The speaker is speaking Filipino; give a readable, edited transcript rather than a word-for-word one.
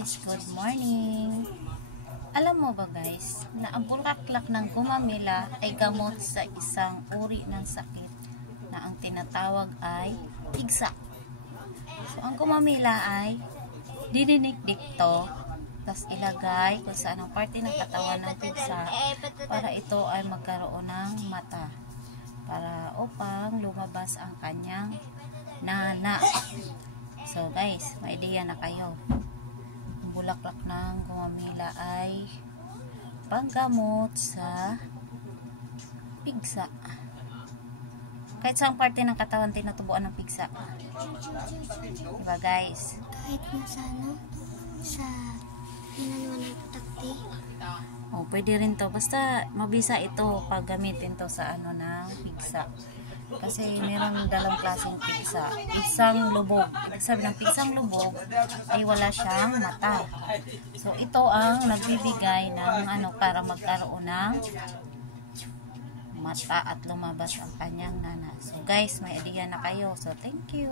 Guys, good morning. Alam mo ba guys, na ang bulaklak ng gumamela ay gamot sa isang uri ng sakit na ang tinatawag ay pigsa. So ang gumamela ay dininikdik to, tapos ilagay kung saan ang parte ng katawan ng pigsa para ito ay magkaroon ng mata, para upang lumabas ang kanyang nana. So guys, may idea na kayo. Bulaklak ng gumamela ay panggamot sa pigsa. Kahit saang parte ng katawan tinutubuan ng pigsa. Diba guys? Kahit na sa sa pinanwan ng takti. O, pwede rin to. Basta mabisa ito pag gamitin to sa ng pigsa. Kasi mayroong dalawang klaseng pigsa. Pigsang lubog. Ibig sabihin ng pigsang lubog ay wala siyang mata. So ito ang nagbibigay ng para magkaroon ng mata at lumabas ang kanyang nana. So guys, may idea na kayo. So thank you.